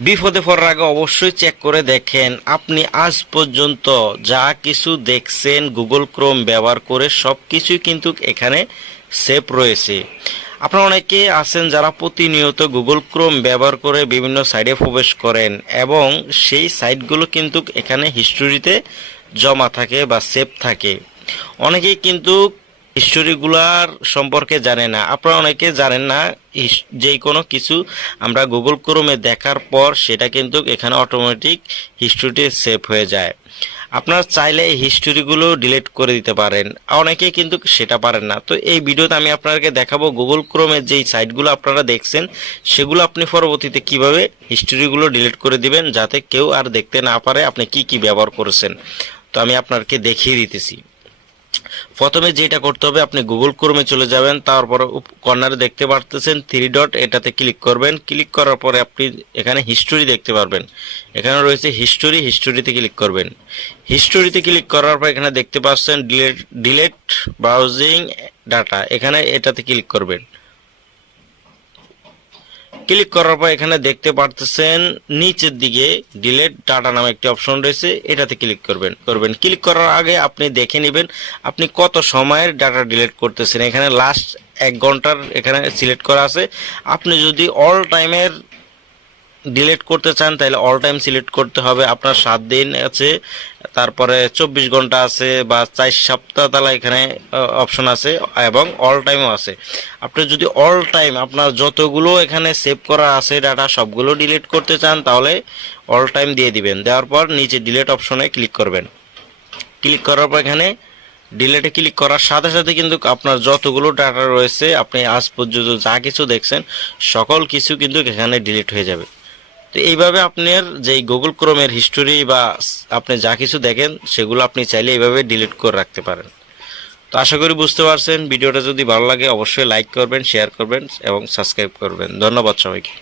বিপদে পড়ার আগে অবশ্যই চেক করে দেখেন আপনি আজ পর্যন্ত যা কিছু দেখছেন গুগল ক্রোম ব্যবহার করে সব কিছুই কিন্তু এখানে সেভ রয়েছে। আপনারা অনেকে আছেন যারা প্রতিনিয়ত গুগল ক্রোম ব্যবহার করে বিভিন্ন সাইটে প্রবেশ করেন এবং সেই সাইটগুলো কিন্তু এখানে হিস্টোরিতে জমা থাকে বা সেভ থাকে। অনেকেই কিন্তু হিস্টোরিগুলার সম্পর্কে জানে না। আপনারা অনেকে জানেন না যে কোনো কিছু আমরা গুগল ক্রোমে দেখার পর সেটা কিন্তু এখানে অটোমেটিক হিস্টোরিতে সেভ হয়ে যায়। আপনারা চাইলে এই হিস্টোরিগুলো ডিলিট করে দিতে পারেন, অনেকেই কিন্তু সেটা পারেন না। তো এই ভিডিওতে আমি আপনাদেরকে দেখাবো গুগল ক্রোমের যেই সাইটগুলো আপনারা দেখছেন সেগুলো আপনি পরবর্তীতে কিভাবে হিস্টোরিগুলো ডিলিট করে দিবেন যাতে কেউ আর দেখতে না পারে আপনি কি কি ব্যবহার করেছেন। তো আমি আপনাকে দেখিয়ে দিতেছি। প্রথমে যেটা করতে হবে, আপনি গুগল ক্রোমে চলে যাবেন, তারপর কর্নারে দেখতে পারতেছেন থ্রি ডট, এটাতে ক্লিক করবেন। ক্লিক করার পরে আপনি এখানে হিস্টোরি দেখতে পারবেন, এখানে রয়েছে হিস্টোরি, হিস্টোরিতে ক্লিক করবেন। হিস্টোরিতে ক্লিক করার পর এখানে দেখতে পাচ্ছেন ডিলেট ব্রাউজিং ডাটা, এখানে এটাতে ক্লিক করবেন। ক্লিক করার পর এখানে দেখতে পারতেছেন নিচের দিকে ডিলেট ডাটা নামে একটি অপশন রয়েছে, এটাতে ক্লিক করবেন। ক্লিক করার আগে আপনি দেখে নেবেন আপনি কত সময়ের ডাটা ডিলিট করতেছেন। এখানে লাস্ট 1 ঘন্টার এখানে সিলেক্ট করা আছে। আপনি যদি অল টাইমের ডিলিট করতে চান তাহলে অল টাইম সিলেক্ট করতে হবে। আপনার 7 দিন আছে, তারপরে 24 ঘন্টা আছে বা 4 সপ্তাহ তাহলে এখানে অপশন আছে এবং অল টাইমও আছে। আপনি যদি অল টাইম আপনার যতগুলো এখানে সেভ করা আছে ডাটা সবগুলো ডিলিট করতে চান তাহলে অল টাইম দিয়ে দিবেন। দেওয়ার পর নিচে ডিলিট অপশনে ক্লিক করবেন। ক্লিক করার পর এখানে ডিলেটে ক্লিক করার সাথে সাথে কিন্তু আপনার যতগুলো ডাটা রয়েছে আপনি আজ পর্যন্ত যা কিছু দেখছেন সকল কিছু কিন্তু এখানে ডিলিট হয়ে যাবে। তো এইভাবে আপনার যেই গুগল ক্রোমের হিস্টোরি বা আপনি যা কিছু দেখেন সেগুলো আপনি চাইলে এইভাবে ডিলিট করে রাখতে পারেন। তো আশা করি বুঝতে পারছেন। ভিডিওটা যদি ভালো লাগে অবশ্যই লাইক করবেন, শেয়ার করবেন এবং সাবস্ক্রাইব করবেন। ধন্যবাদ সবাইকে।